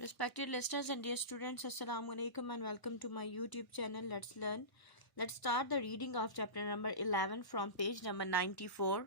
Respected listeners and dear students, Assalamu alaikum and welcome to my YouTube channel. Let's learn. Let's start the reading of chapter number 11 from page number 94.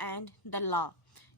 and the Law,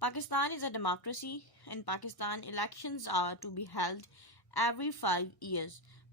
Pakistan is a democracy. In Pakistan, elections are to be held every 5 years.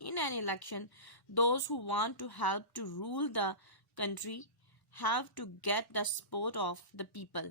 In an election, those who want to help to rule the country have to get the support of the people.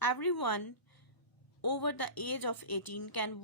Everyone over the age of 18 can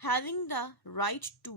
Having the right to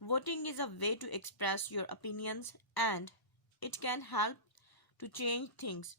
Voting is a way to express your opinions and it can help to change things.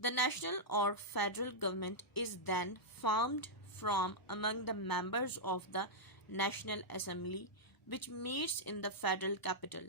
The national or federal government is then formed from among the members of the National Assembly which meets in the federal capital.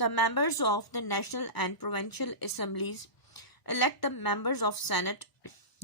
The members of the national and provincial assemblies elect the members of senate.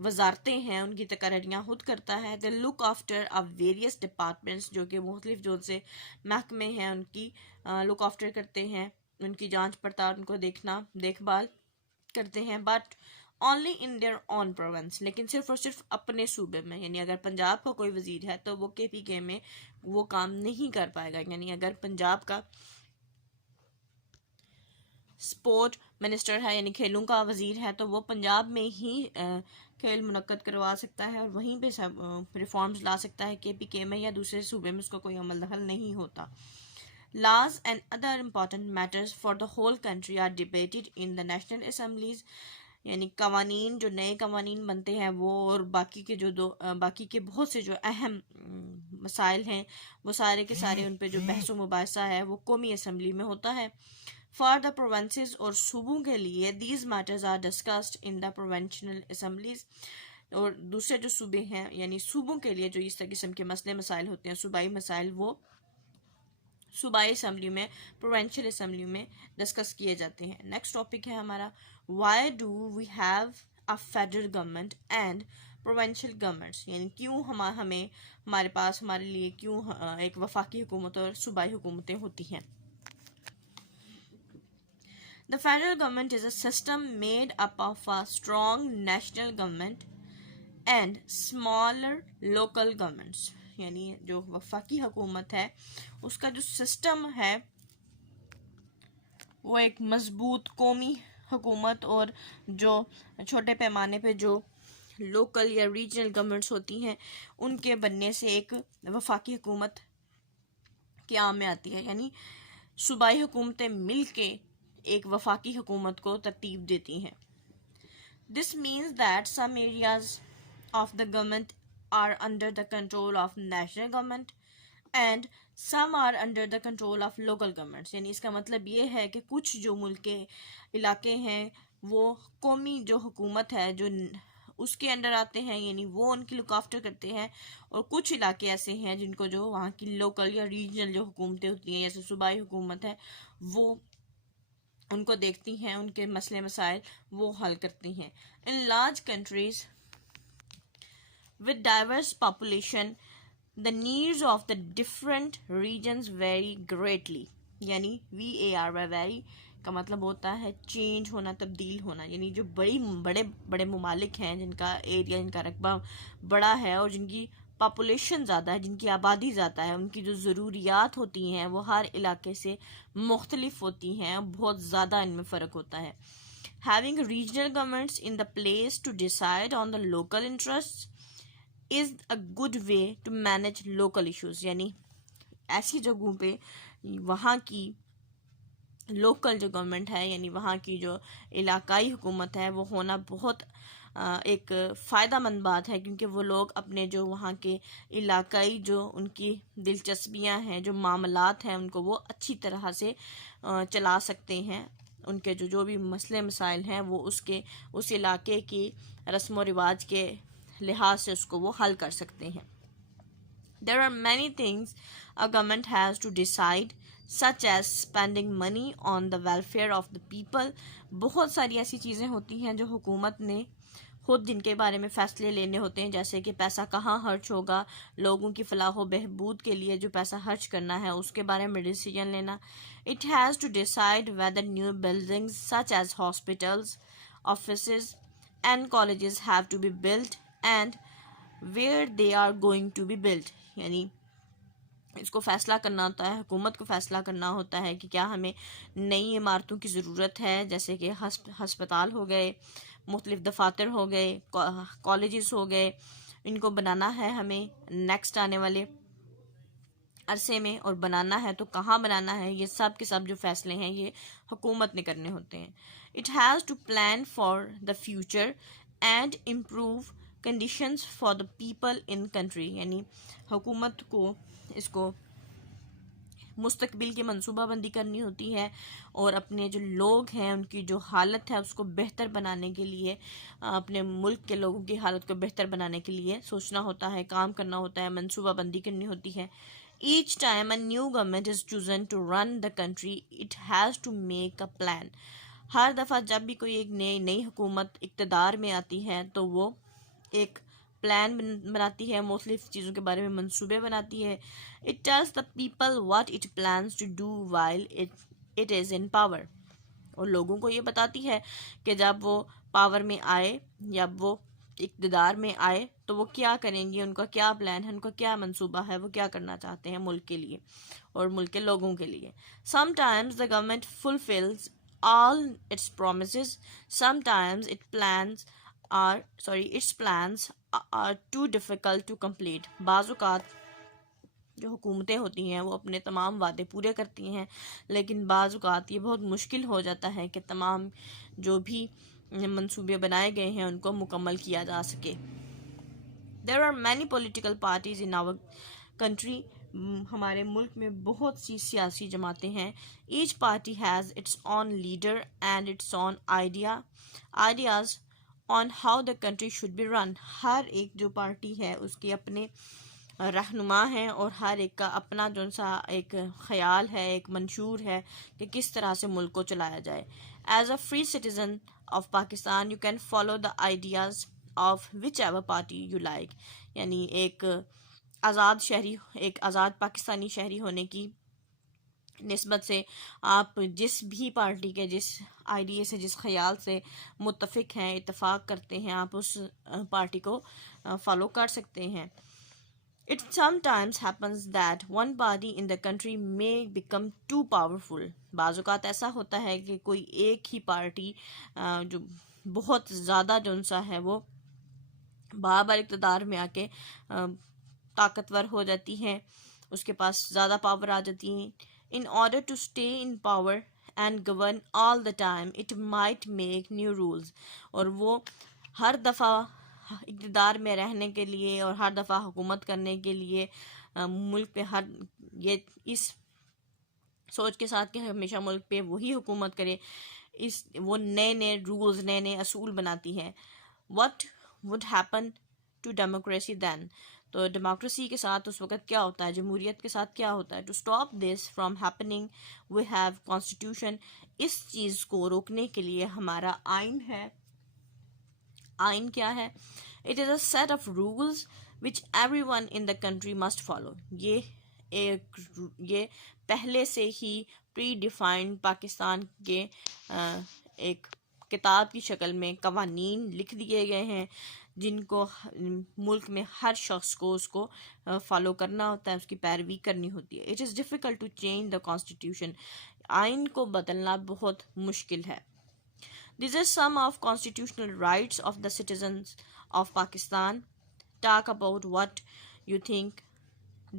وزارتیں ہیں ان کی تقرریاں خود کرتا ہے. دے look after various departments جو کہ مختلف جو سے محکمے ہیں ان کی لک آفٹر کرتے ہیں, ان کی جانچ پڑتال, ان کو دیکھ بھال کرتے ہیں. But only in their own province, لیکن صرف اور صرف اپنے صوبے میں. یعنی اگر پنجاب کا کوئی وزیر ہے تو وہ کے پی کے میں وہ کام نہیں کر پائے گا. یعنی اگر پنجاب کا سپورٹ منسٹر ہے یعنی کھیلوں کا وزیر ہے تو وہ پنجاب میں ہی کھیل منعقد کروا سکتا ہے اور وہیں پہ سب ریفارمز لا سکتا ہے. کے پی کے میں یا دوسرے صوبے میں اس کا کوئی عمل دخل نہیں ہوتا. Laws and other important matters for the whole country are debated in the national assemblies. یعنی قوانین, جو نئے قوانین بنتے ہیں وہ, اور باقی کے بہت سے جو اہم مسائل ہیں وہ سارے کے سارے ان پہ جو بحث و مباحثہ ہے وہ قومی اسمبلی میں ہوتا ہے. For the provinces اور صوبوں کے لیے these matters are discussed in the provincial assemblies. اور دوسرے جو صوبے ہیں یعنی صوبوں کے لیے جو اس قسم کے مسئلے مسائل ہوتے ہیں, صوبائی مسائل, وہ صوبائی اسمبلی میں, پروونشل اسمبلی میں ڈسکس کیے جاتے ہیں. نیکسٹ ٹاپک ہے ہمارا why do we have a federal government and provincial governments. یعنی کیوں ہمارے پاس ہمارے لیے کیوں ایک وفاقی حکومت اور صوبائی حکومتیں ہوتی ہیں. The federal government is a system made up of a strong national government and smaller local governments. یعنی جو وفاقی حکومت ہے اس کا جو سسٹم ہے وہ ایک مضبوط قومی حکومت اور جو چھوٹے پیمانے پہ جو لوکل یا ریجنل گورنمنٹس ہوتی ہیں ان کے بننے سے ایک وفاقی حکومت قیام میں آتی ہے. یعنی صوبائی حکومتیں مل کے ایک وفاقی حکومت کو ترتیب دیتی ہیں. This means that some areas of the government are under the control of national government and some are under the control of local governments. یعنی اس کا مطلب یہ ہے کہ کچھ جو ملک کے علاقے ہیں وہ قومی جو حکومت ہے جو اس کے انڈر آتے ہیں, یعنی وہ ان کی لک آفٹر کرتے ہیں, اور کچھ علاقے ایسے ہیں جن کو جو وہاں کی لوکل یا ریجنل جو حکومتیں ہوتی ہیں جیسے صوبائی حکومت ہے وہ ان کو دیکھتی ہیں, ان کے مسئلے مسائل وہ حل کرتی ہیں. In large countries with diverse population, the needs of the different regions vary greatly. یعنی VAR vary کا مطلب ہوتا ہے چینج ہونا, تبدیل ہونا. یعنی جو بڑے ممالک ہیں جن کا ایریا, جن کا رقبہ بڑا ہے اور جن کی پاپولیشن زیادہ ہے, جن کی آبادی زیادہ ہے, ان کی جو ضروریات ہوتی ہیں وہ ہر علاقے سے مختلف ہوتی ہیں, بہت زیادہ ان میں فرق ہوتا ہے. Having regional governments in the place to decide on the local interests is a good way to manage local issues. یعنی ایسی جگہوں پہ وہاں کی لوکل جو گورنمنٹ ہے یعنی وہاں کی جو علاقائی حکومت ہے وہ ہونا بہت ایک فائدہ مند بات ہے, کیونکہ وہ لوگ اپنے جو وہاں کے علاقائی جو ان کی دلچسپیاں ہیں, جو معاملات ہیں, ان کو وہ اچھی طرح سے چلا سکتے ہیں. ان کے جو بھی مسئلے مسائل ہیں وہ اس علاقے کی رسم و رواج کے لحاظ سے اس کو وہ حل کر سکتے ہیں. There are many things a government has to decide, such as spending money on the welfare of the people. بہت ساری ایسی چیزیں ہوتی ہیں جو حکومت نے خود جن کے بارے میں فیصلے لینے ہوتے ہیں, جیسے کہ پیسہ کہاں خرچ ہوگا, لوگوں کی فلاح و بہبود کے لیے جو پیسہ خرچ کرنا ہے اس کے بارے میں ڈیسیجن لینا. It has to decide whether new buildings such as hospitals, offices and colleges have to be built and where they are going to be built. یعنی اس کو فیصلہ کرنا ہوتا ہے, حکومت کو فیصلہ کرنا ہوتا ہے کہ کیا ہمیں نئی عمارتوں کی ضرورت ہے, جیسے کہ ہسپتال ہو گئے, مختلف دفاتر ہو گئے, کالجز ہو گئے, ان کو بنانا ہے ہمیں نیکسٹ آنے والے عرصے میں, اور بنانا ہے تو کہاں بنانا ہے. یہ سب کے سب جو فیصلے ہیں یہ حکومت نے کرنے ہوتے ہیں. It has to plan for the future and improve conditions for the people in country. یعنی حکومت کو اس کو مستقبل کی منصوبہ بندی کرنی ہوتی ہے اور اپنے جو لوگ ہیں ان کی جو حالت ہے اس کو بہتر بنانے کے لیے, اپنے ملک کے لوگوں کی حالت کو بہتر بنانے کے لیے سوچنا ہوتا ہے, کام کرنا ہوتا ہے, منصوبہ بندی کرنی ہوتی ہے. Each time a new government is chosen to run the country, it has to make a plan. ہر دفعہ جب بھی کوئی ایک نئی حکومت اقتدار میں آتی ہے تو وہ ایک پلان بناتی ہے، مختلف چیزوں کے بارے میں منصوبے بناتی ہے. It tells the people what it plans to do while it is in power. اور لوگوں کو یہ بتاتی ہے کہ جب وہ پاور میں آئے یا وہ اقتدار میں آئے تو وہ کیا کریں گے، ان کا کیا پلان ہے، ان کا کیا منصوبہ ہے، وہ کیا کرنا چاہتے ہیں ملک کے لیے اور ملک کے لوگوں کے لیے. Sometimes the government fulfills all its promises. Sometimes its plans are too difficult to complete. بعض اوقات جو حکومتیں ہوتی ہیں وہ اپنے تمام وعدے پورے کرتی ہیں، لیکن بعض اوقات یہ بہت مشکل ہو جاتا ہے کہ تمام جو بھی منصوبے بنائے گئے ہیں ان کو مکمل کیا جا سکے. There are many political parties in our country. ہمارے ملک میں بہت سی سیاسی جماعتیں ہیں. Each party has its own leader and its own ideas on how the country should be run. ہر ایک جو پارٹی ہے اس کے اپنے رہنما ہیں اور ہر ایک کا اپنا جو سا ایک خیال ہے، ایک منشور ہے کہ کس طرح سے ملک کو چلایا جائے. As a free citizen of Pakistan, you can follow the ideas of whichever party you like. یعنی ایک آزاد پاکستانی شہری ہونے کی نسبت سے آپ جس بھی پارٹی کے جس آئیڈیا سے، جس خیال سے متفق ہیں، اتفاق کرتے ہیں، آپ اس پارٹی کو فالو کر سکتے ہیں. It sometimes happens that one party in the country may become too powerful. بعض اوقات ایسا ہوتا ہے کہ کوئی ایک ہی پارٹی جو بہت زیادہ جونسا ہے وہ بار بار اقتدار میں آ کے طاقتور ہو جاتی ہے، اس کے پاس زیادہ پاور آ جاتی ہیں. In order to stay in power and govern all the time, it might make new rules. اور وہ ہر دفعہ اقتدار میں رہنے کے لیے اور ہر دفعہ حکومت کرنے کے لیے ملک پہ یہ اس سوچ کے ساتھ کہ ہمیشہ ملک پہ وہی حکومت کرے، وہ نئے رولز، نئے اصول بناتی ہے. What would happen to democracy then? تو ڈیموکریسی کے ساتھ اس وقت کیا ہوتا ہے، جمہوریت کے ساتھ کیا ہوتا ہے. To stop this from happening, we have constitution. اس چیز کو روکنے کے لیے ہمارا آئین ہے. آئین کیا ہے؟ It is a set of rules which everyone in the country must follow. یہ پہلے سے ہی پری ڈیفائنڈ پاکستان کے ایک کتاب کی شکل میں قوانین لکھ دیے گئے ہیں جن کو ملک میں ہر شخص کو اس کو فالو کرنا ہوتا ہے، اس کی پیروی کرنی ہوتی ہے. It is difficult to change the constitution. آئین کو بدلنا بہت مشکل ہے. These are some of constitutional rights of the citizens of Pakistan. Talk about what you think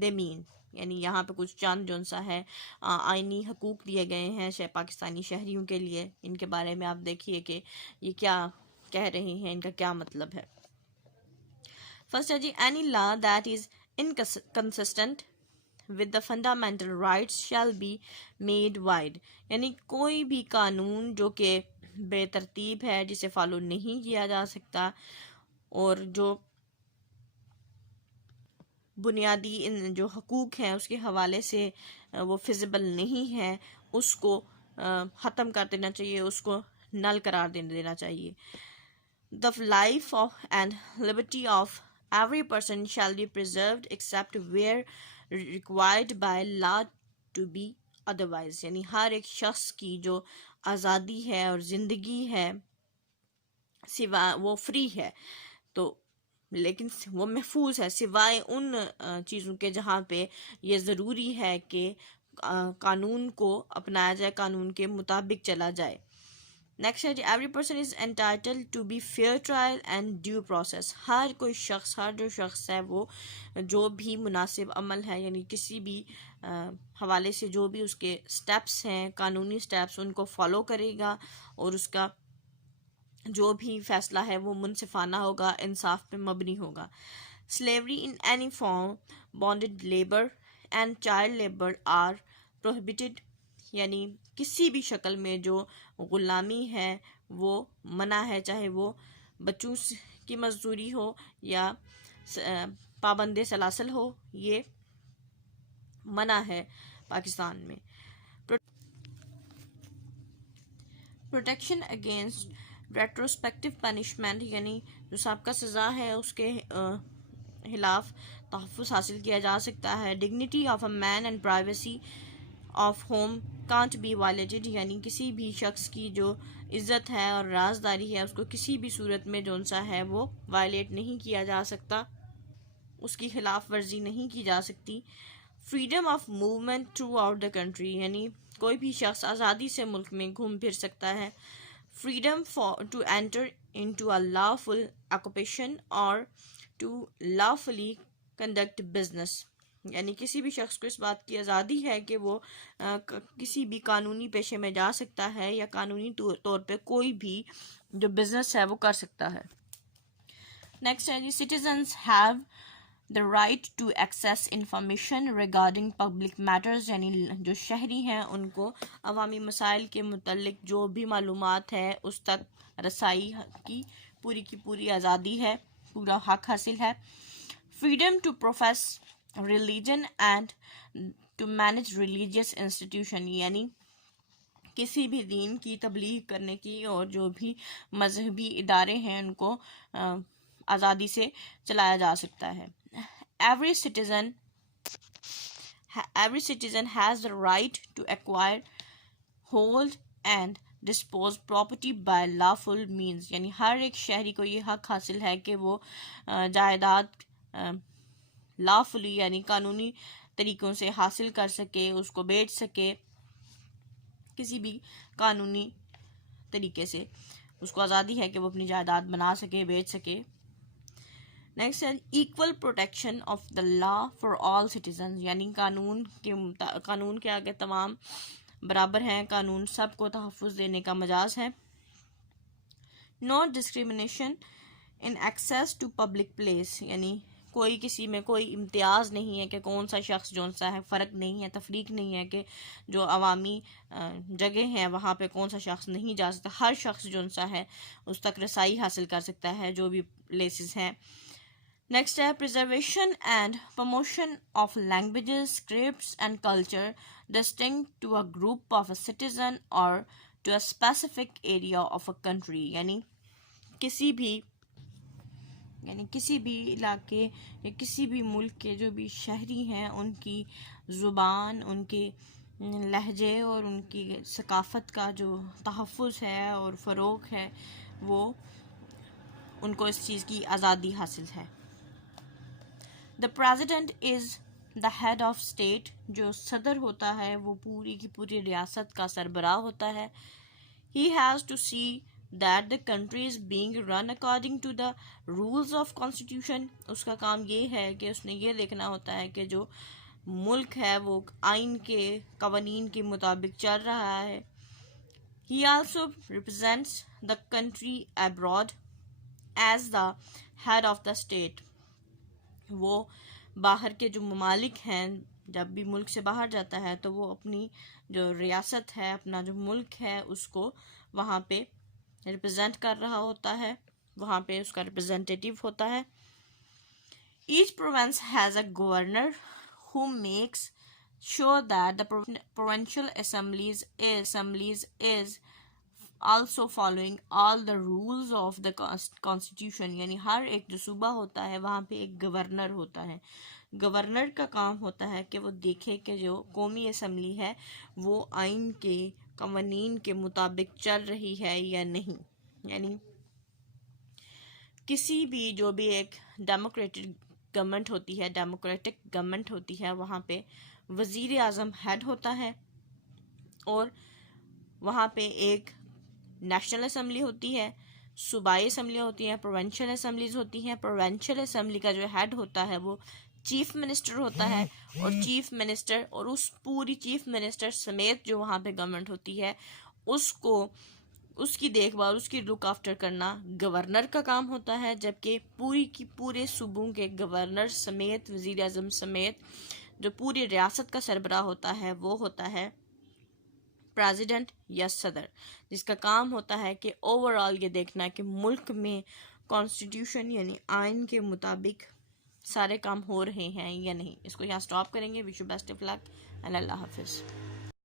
they mean. یعنی یہاں پہ کچھ چند جونسا ہے آئینی حقوق دیے گئے ہیں پاکستانی شہریوں کے لیے. ان کے بارے میں آپ دیکھیے کہ یہ کیا کہہ رہے ہیں، ان کا کیا مطلب ہے. First ہے جی any law that is inconsistent with the fundamental rights shall be made void. یعنی کوئی بھی قانون جو کہ بے ترتیب ہے، جسے فالو نہیں کیا جا سکتا اور جو بنیادی جو حقوق ہیں اس کے حوالے سے وہ فیزیبل نہیں ہے، اس کو ختم کر دینا چاہیے، اس کو نل قرار دینا چاہیے. The life and liberty of every person shall be preserved except where required by law to be otherwise. یعنی ہر ایک شخص کی جو آزادی ہے اور زندگی ہے وہ فری ہے تو لیکن وہ محفوظ ہے سوائے ان چیزوں کے جہاں پہ یہ ضروری ہے کہ قانون کو اپنایا جائے، قانون کے مطابق چلا جائے. نیکسٹ ہے جی every person is entitled to be fair trial and due process. ہر جو شخص ہے وہ جو بھی مناسب عمل ہے، یعنی کسی بھی حوالے سے جو بھی اس کے سٹیپس ہیں، قانونی سٹیپس، ان کو فالو کرے گا اور اس کا جو بھی فیصلہ ہے وہ منصفانہ ہوگا، انصاف پہ مبنی ہوگا. Slavery in any form, bonded labor and child labor are prohibited. یعنی کسی بھی شکل میں جو غلامی ہے وہ منع ہے، چاہے وہ بچوں کی مزدوری ہو یا پابند سلاسل ہو، یہ منع ہے پاکستان میں. پروٹیکشن اگینسٹ ریٹروسپیکٹو پنشمنٹ، یعنی جو سابقہ سزا ہے اس کے خلاف تحفظ حاصل کیا جا سکتا ہے. Dignity of a man and privacy of home can't be violated, یعنی کسی بھی شخص کی جو عزت ہے اور رازداری ہے اس کو کسی بھی صورت میں جو سا ہے وہ وائلیٹ نہیں کیا جا سکتا، اس کی خلاف ورزی نہیں کی جا سکتی. Freedom of movement through out the country, یعنی کوئی بھی شخص آزادی سے ملک میں گھوم پھر سکتا ہے. Freedom to enter into a lawful occupation اور ٹو لافلی کنڈکٹ بزنس، یعنی کسی بھی شخص کو اس بات کی آزادی ہے کہ وہ کسی بھی قانونی پیشے میں جا سکتا ہے یا قانونی طور پہ کوئی بھی جو بزنس ہے وہ کر سکتا ہے. نیکسٹ ہے جی citizens have the right to access information regarding public matters, یعنی جو شہری ہیں ان کو عوامی مسائل کے متعلق جو بھی معلومات ہے اس تک رسائی کی پوری آزادی ہے، پورا حق حاصل ہے. Freedom to profess religion and to manage religious institution, یعنی کسی بھی دین کی تبلیغ کرنے کی اور جو بھی مذہبی ادارے ہیں ان کو آزادی سے چلایا جا سکتا ہے. Every citizen has the right to acquire, hold and dispose property by lawful means، یعنی ہر ایک شہری کو یہ حق حاصل ہے کہ وہ جائیداد lawfully یعنی قانونی طریقوں سے حاصل کر سکے، اس کو بیچ سکے، کسی بھی قانونی طریقے سے اس کو آزادی ہے کہ وہ اپنی جائیداد بنا سکے، بیچ سکے. نیکسٹ ہے equal protection of the law for all citizens, یعنی قانون کے آگے تمام برابر ہیں، قانون سب کو تحفظ دینے کا مجاز ہے. No discrimination in access to public place, یعنی کوئی کسی میں کوئی امتیاز نہیں ہے کہ کون سا شخص جو سا ہے، فرق نہیں ہے، تفریق نہیں ہے کہ جو عوامی جگہ ہیں وہاں پہ کون سا شخص نہیں جا سکتا، ہر شخص جو سا ہے اس تک رسائی حاصل کر سکتا ہے جو بھی پلیسز ہیں. نیکسٹ ہے preservation and promotion of languages, scripts and culture distinct to a group of a citizen or to a specific area of a country, یعنی کسی بھی علاقے یا کسی بھی ملک کے جو بھی شہری ہیں ان کی زبان، ان کے لہجے اور ان کی ثقافت کا جو تحفظ ہے اور فروغ ہے وہ ان کو اس چیز کی آزادی حاصل ہے. The President is the head of state، جو صدر ہوتا ہے وہ پوری کی پوری ریاست کا سربراہ ہوتا ہے. He has to see that the country is being run according to the rules of constitution، اس کا کام یہ ہے کہ اس نے یہ دیکھنا ہوتا ہے کہ جو ملک ہے وہ آئین کے قوانین کے مطابق چل رہا ہے. He also represents the country abroad as the head of the state، وہ باہر کے جو ممالک ہیں جب بھی ملک سے باہر جاتا ہے تو وہ اپنی جو ریاست ہے، اپنا جو ملک ہے اس کو وہاں پہ ریپرزینٹ کر رہا ہوتا ہے، وہاں پہ اس کا ریپرزینٹیٹیو ہوتا ہے. Each province has a governor who makes sure that the provincial assemblies is also following all the rules of the constitution، یعنی ہر ایک جو صوبہ ہوتا ہے وہاں پہ ایک گورنر ہوتا ہے. گورنر کا کام ہوتا ہے کہ وہ دیکھے کہ جو قومی اسمبلی ہے وہ آئین کے قوانین کے مطابق چل رہی ہے یا نہیں. یعنی کسی بھی جو بھی ایک ڈیموکریٹک گورنمنٹ ہوتی ہے وہاں پہ وزیر اعظم ہیڈ ہوتا ہے اور وہاں پہ ایک نیشنل اسمبلی ہوتی ہے، صوبائی اسمبلی ہوتی ہیں، پروونشل اسمبلیز ہوتی ہیں. پروونشل اسمبلی کا جو ہیڈ ہوتا ہے وہ چیف منسٹر ہوتا ہے اور چیف منسٹر اور اس پوری چیف منسٹر سمیت جو وہاں پہ گورنمنٹ ہوتی ہے اس کی دیکھ بھال، اس کی لک آفٹر کرنا گورنر کا کام ہوتا ہے. جبکہ پورے صوبوں کے گورنر سمیت وزیر اعظم سمیت جو پوری ریاست کا سربراہ ہوتا ہے وہ ہوتا ہے پریزیڈنٹ یا صدر، جس کا کام ہوتا ہے کہ اوور آل یہ دیکھنا کہ ملک میں کانسٹیٹیوشن یعنی آئین کے مطابق سارے کام ہو رہے ہیں یا نہیں. اس کو یہاں سٹاپ کریں گے. Wish you best of luck and اللہ حافظ.